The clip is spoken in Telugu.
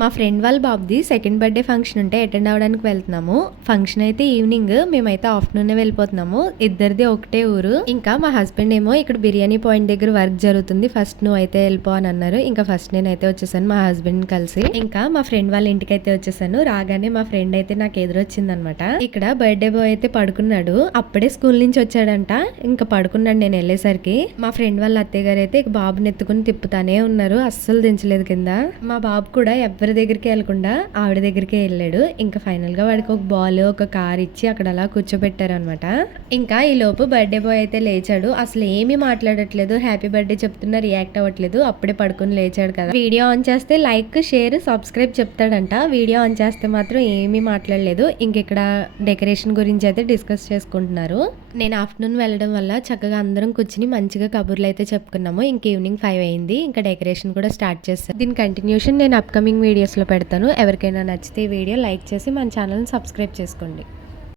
మా ఫ్రెండ్ వాళ్ళ బాబుది సెకండ్ బర్త్డే ఫంక్షన్ ఉంటే అటెండ్ అవ్వడానికి వెళ్తున్నాము. ఫంక్షన్ అయితే ఈవినింగ్, మేమైతే ఆఫ్టర్నూన్ వెళ్ళిపోతున్నాము. ఇద్దరిది ఒకటే ఊరు. ఇంకా మా హస్బెండ్ ఏమో ఇక్కడ బిర్యానీ పాయింట్ దగ్గర వర్క్ జరుగుతుంది, ఫస్ట్ నువ్వు అయితే వెళ్ళిపో అని అన్నారు. ఇంకా ఫస్ట్ నేనైతే వచ్చేసాను మా హస్బెండ్ కలిసి. ఇంకా మా ఫ్రెండ్ వాళ్ళ ఇంటికి అయితే వచ్చేసాను. రాగానే మా ఫ్రెండ్ అయితే నాకు ఎదురొచ్చింది అనమాట. ఇక్కడ బర్త్డే బాయ్ అయితే పడుకున్నాడు, అప్పుడే స్కూల్ నుంచి వచ్చాడంట. ఇంకా పడుకున్నాడు నేను వెళ్ళేసరికి. మా ఫ్రెండ్ వాళ్ళ అత్తయ్య గారు అయితే బాబుని ఎత్తుకుని తిప్పుతానే ఉన్నారు, అస్సలు దించలేదు కింద. మా బాబు కూడా ఎవరి దగ్గరికి వెళ్ళకుండా ఆవిడ దగ్గరికే వెళ్ళాడు. ఇంకా ఫైనల్ గా వాడికి ఒక బాల్, ఒక కార్ ఇచ్చి అక్కడ అలా కూర్చోబెట్టారు అనమాట. ఇంకా ఈ లోపు బర్త్డే బాయ్ అయితే లేచాడు. అసలు ఏమీ మాట్లాడట్లేదు, హ్యాపీ బర్త్డే చెప్తున్నా రియాక్ట్ అవ్వట్లేదు. అప్పుడే పడుకుని లేచాడు కదా. వీడియో ఆన్ చేస్తే లైక్, షేర్, సబ్స్క్రైబ్ చెప్తాడంట. వీడియో ఆన్ చేస్తే మాత్రం ఏమీ మాట్లాడలేదు. ఇంక ఇక్కడ డెకరేషన్ గురించి అయితే డిస్కస్ చేసుకుంటున్నారు. నేను ఆఫ్టర్నూన్ వెళ్ళడం వల్ల చక్కగా అందరం కూర్చుని మంచిగా కబుర్లు అయితే చెప్పుకున్నాము. ఇంక ఈవినింగ్ 5 అయింది. ఇంకా డెకరేషన్ కూడా స్టార్ట్ చేస్తాను. దీని కంటిన్యూషన్ నేను అప్కమింగ్ వీడియోస్లో పెడతాను. ఎవరికైనా నచ్చితే ఈ వీడియో లైక్ చేసి మన ఛానల్ని సబ్స్క్రైబ్ చేసుకోండి.